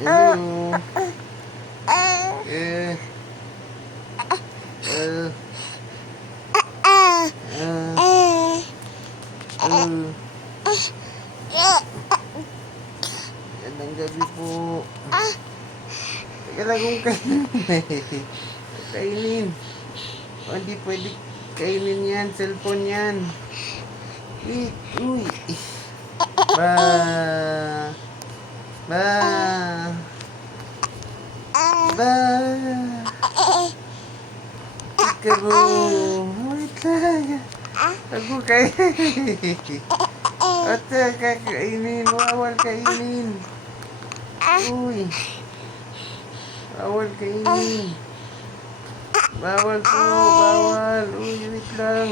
Hello. Eh. Uh. Gandang gabi po. Teka lang kung kainin. Kainin. O, hindi pwede kainin yan. Cellphone yan. Uy. Uy. Ba. Ba. Ba. Ikabu. Wait lang. Huwag mo kainin. Ate, kakainin. Bawal kainin. Uy. Bawal kainin. Bawal po. Bawal. Uy, wait lang.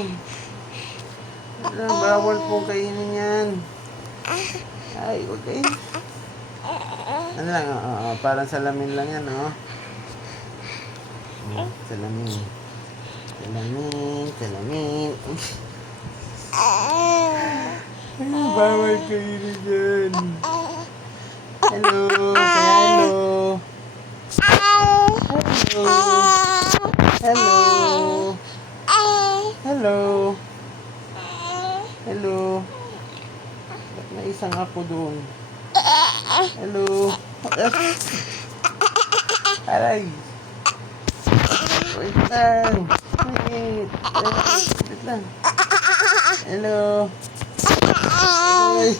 Wait lang. Bawal po kainin yan. Ay, huwag kainin. Ano lang, parang salamin lang yan, oh. Salamin. Salamin, salamin. Uy. Ay, bawal kainin yan. Hello, say hello. Hello. Hello. Hello. Hello. Ba't may isang ako doon? Hello. Aray. Wait lang. Wait. Wait lang. Hello. Ay.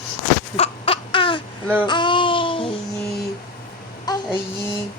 Hello. Ay. Ay.